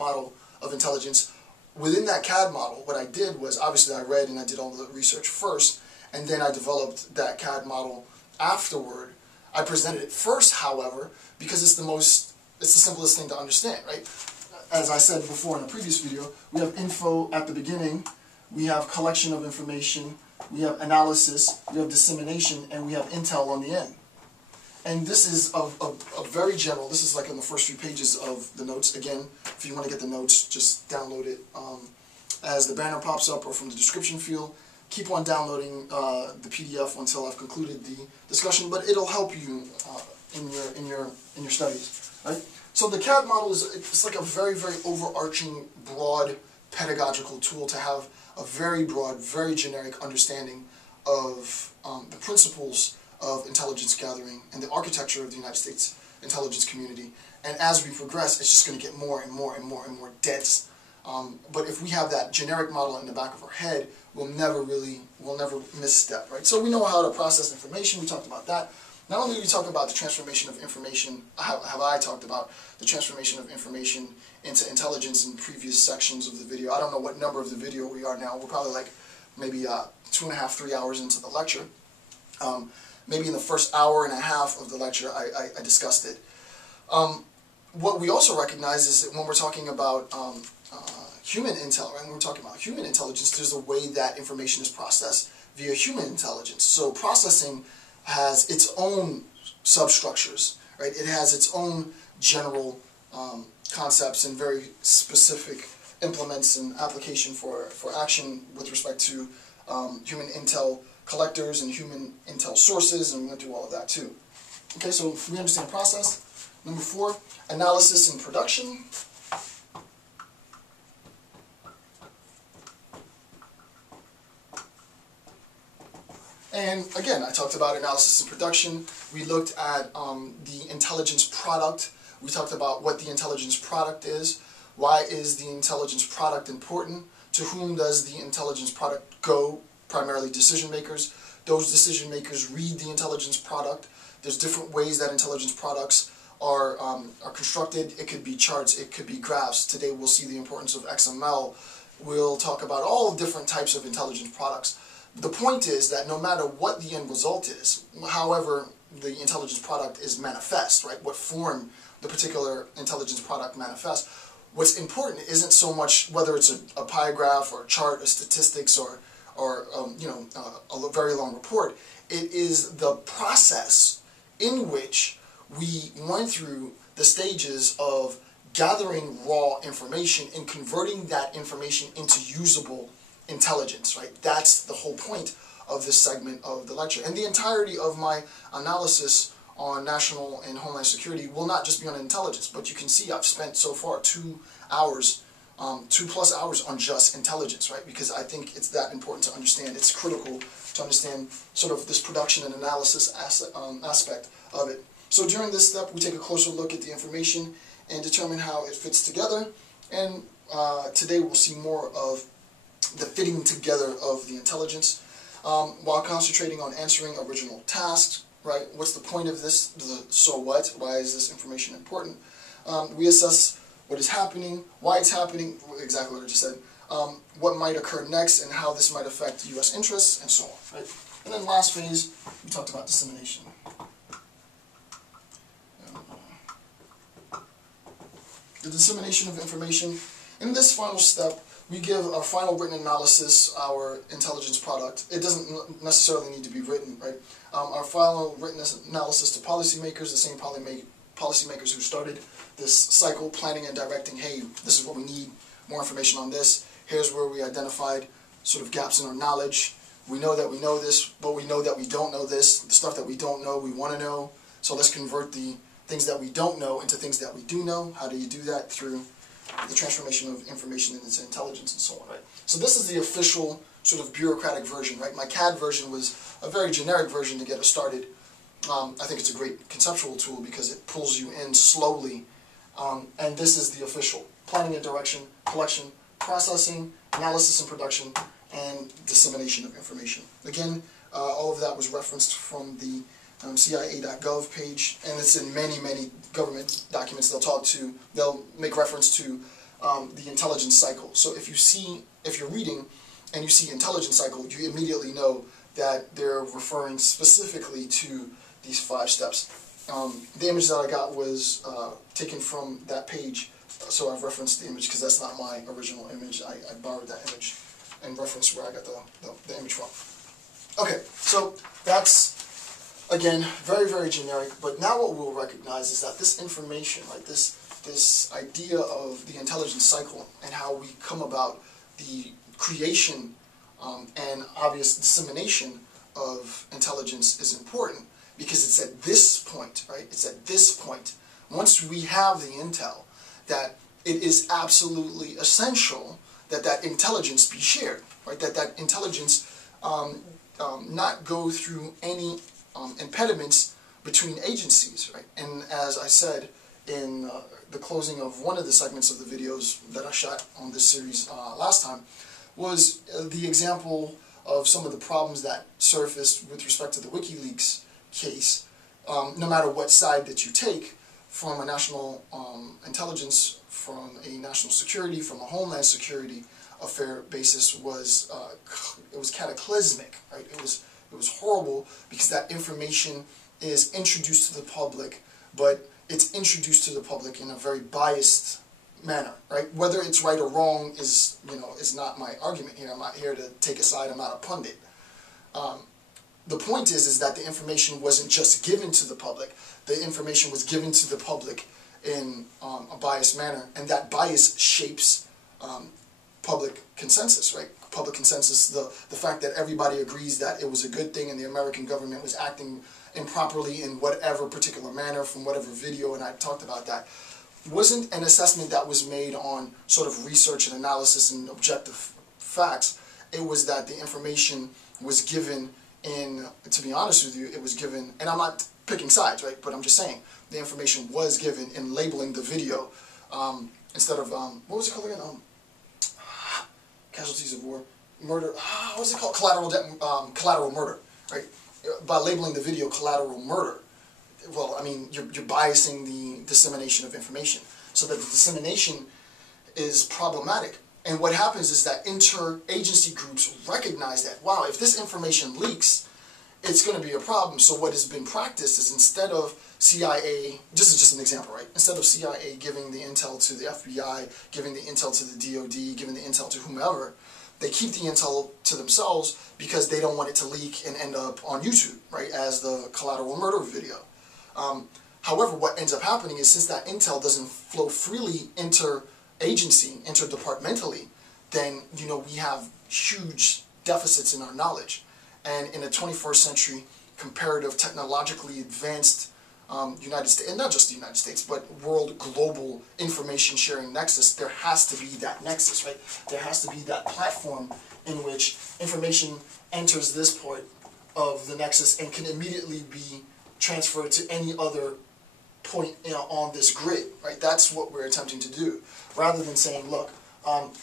model of intelligence. Within that CAD model, what I did was, obviously I read and I did all the research first, and then I developed that CAD model afterward. I presented it first, however, because it's the simplest thing to understand, right? As I said before in a previous video, we have info at the beginning, we have collection of information, we have analysis, we have dissemination, and we have intel on the end. And this is a very general, this is like in the first few pages of the notes. Again, if you want to get the notes, just download it as the banner pops up or from the description field. Keep on downloading the PDF until I've concluded the discussion, but it'll help you in your studies, right? So the CAD model it's like a very, very overarching, broad pedagogical tool to have a very broad, very generic understanding of the principles of intelligence gathering and the architecture of the United States intelligence community. And as we progress, it's just going to get more and more and more and more dense. But if we have that generic model in the back of our head, we'll never misstep, right? So we know how to process information. We talked about that. Not only do we talk about the transformation of information, have I talked about the transformation of information into intelligence in previous sections of the video. I don't know what number of the video we are now. We're probably like maybe 2.5, 3 hours into the lecture. Maybe in the first hour and a half of the lecture, I discussed it. What we also recognize is that when we're talking about human intel, right? When we're talking about human intelligence, there's a way that information is processed via human intelligence. So processing has its own substructures, right? It has its own general concepts and very specific implements and application for action with respect to human intel collectors and human intel sources, and we went through all of that too. Okay, so we understand process. Number 4, analysis and production. And again, I talked about analysis and production. We looked at the intelligence product. We talked about what the intelligence product is. Why is the intelligence product important? To whom does the intelligence product go? Primarily decision makers. Those decision makers read the intelligence product. There's different ways that intelligence products are constructed. It could be charts, it could be graphs. Today we'll see the importance of XML. We'll talk about all different types of intelligence products. The point is that no matter what the end result is, however the intelligence product is manifest, right? What form the particular intelligence product manifests, what's important isn't so much whether it's a pie graph or a chart or statistics or a very long report. It is the process in which we went through the stages of gathering raw information and converting that information into usable intelligence, right? That's the whole point of this segment of the lecture. And the entirety of my analysis on national and homeland security will not just be on intelligence, but you can see I've spent so far 2 hours, 2+ hours on just intelligence, right? Because I think it's that important to understand. It's critical to understand sort of this production and analysis aspect of it. So during this step, we take a closer look at the information and determine how it fits together. And today we'll see more of the fitting together of the intelligence while concentrating on answering original tasks, right? What's the point of this? So what? Why is this information important? We assess what is happening, why it's happening, exactly what I just said, what might occur next, and how this might affect U.S. interests, and so on, right? And then last phase, we talked about dissemination. The dissemination of information. In this final step, we give our final written analysis, our intelligence product. It doesn't necessarily need to be written, right? Our final written analysis to policymakers, the same policymakers who started this cycle, planning and directing, hey, this is what we need, more information on this. Here's where we identified sort of gaps in our knowledge. We know that we know this, but we know that we don't know this. The stuff that we don't know, we want to know. So let's convert the things that we don't know into things that we do know. How do you do that? Through the transformation of information into intelligence and so on, right? So this is the official sort of bureaucratic version, right? My CAD version was a very generic version to get us started. I think it's a great conceptual tool because it pulls you in slowly. And this is the official: planning and direction, collection, processing, analysis and production, and dissemination of information. Again, all of that was referenced from the CIA.gov page, and it's in many, many government documents. They'll make reference to the intelligence cycle. So if you're reading and you see intelligence cycle, you immediately know that they're referring specifically to these 5 steps. The image that I got was taken from that page, so I've referenced the image because that's not my original image. I borrowed that image and referenced where I got the image from. Okay, so that's, again, very, very generic, but now what we'll recognize is that this information, right, this idea of the intelligence cycle and how we come about the creation and obvious dissemination of intelligence is important, because it's at this point, right, it's at this point, once we have the intel, that it is absolutely essential that that intelligence be shared, right, that that intelligence not go through any impediments between agencies, right? And as I said in the closing of one of the segments of the videos that I shot on this series last time, was the example of some of the problems that surfaced with respect to the WikiLeaks case. No matter what side that you take, from a national intelligence, from a national security, from a homeland security affair basis, was it was cataclysmic, right? It was horrible, because that information is introduced to the public, but it's introduced to the public in a very biased manner, right? Whether it's right or wrong is not my argument here. I'm not here to take a side. I'm not a pundit. The point is that the information wasn't just given to the public. The information was given to the public in a biased manner, and that bias shapes public consensus, right? Public consensus, the fact that everybody agrees that it was a good thing and the American government was acting improperly in whatever particular manner from whatever video, and I talked about that, wasn't an assessment that was made on sort of research and analysis and objective facts. It was that the information was given in, to be honest with you, it was given, and I'm not picking sides, right, but I'm just saying, the information was given in labeling the video, instead of, what was it called again? Casualties of war, murder, what was it called? Collateral murder, right? By labeling the video collateral murder, well, I mean, you're biasing the dissemination of information, so that the dissemination is problematic. And what happens is that interagency groups recognize that, wow, if this information leaks, it's going to be a problem. So what has been practiced is, instead of CIA, this is just an example, right? Instead of CIA giving the intel to the FBI, giving the intel to the DOD, giving the intel to whomever, they keep the intel to themselves because they don't want it to leak and end up on YouTube, right, as the collateral murder video. However, what ends up happening is, since that intel doesn't flow freely interagency, interdepartmentally, then, we have huge deficits in our knowledge. And in a 21st century, comparative, technologically advanced United States, and not just the United States, but world global information sharing nexus, there has to be that nexus, right? There has to be that platform in which information enters this part of the nexus and can immediately be transferred to any other point on this grid, right? That's what we're attempting to do, rather than saying, look,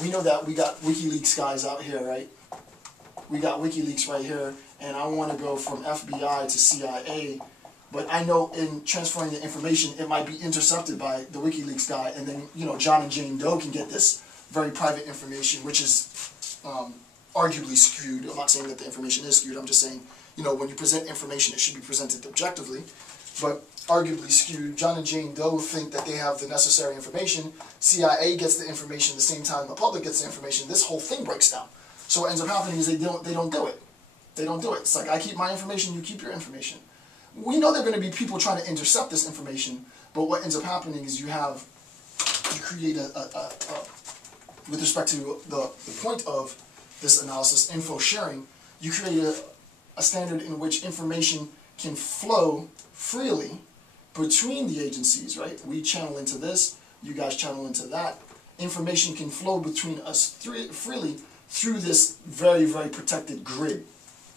we know that we got WikiLeaks guys out here, right? We got WikiLeaks right here, and I want to go from FBI to CIA, but I know in transferring the information, it might be intercepted by the WikiLeaks guy, and then, John and Jane Doe can get this very private information, which is arguably skewed. I'm not saying that the information is skewed. I'm just saying, when you present information, it should be presented objectively, but arguably skewed. John and Jane Doe think that they have the necessary information. CIA gets the information the same time the public gets the information. This whole thing breaks down. So what ends up happening is they don't do it. They don't do it. It's like, I keep my information, you keep your information. We know there are going to be people trying to intercept this information, but what ends up happening is you create with respect to the point of this analysis, info sharing, you create a standard in which information can flow freely between the agencies, right? We channel into this, you guys channel into that. Information can flow between us freely through this very, very protected grid,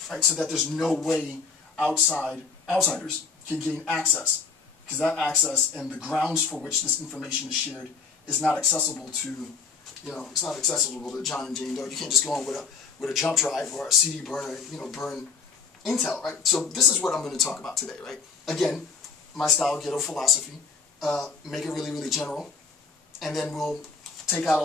right? So that there's no way outsiders can gain access, because that access and the grounds for which this information is shared is not accessible to, it's not accessible to John and Jane Doe. You can't just go on with a jump drive or a CD burner, burn intel, right? So this is what I'm going to talk about today, right? Again, my style, ghetto philosophy, make it really, really general, and then we'll take out all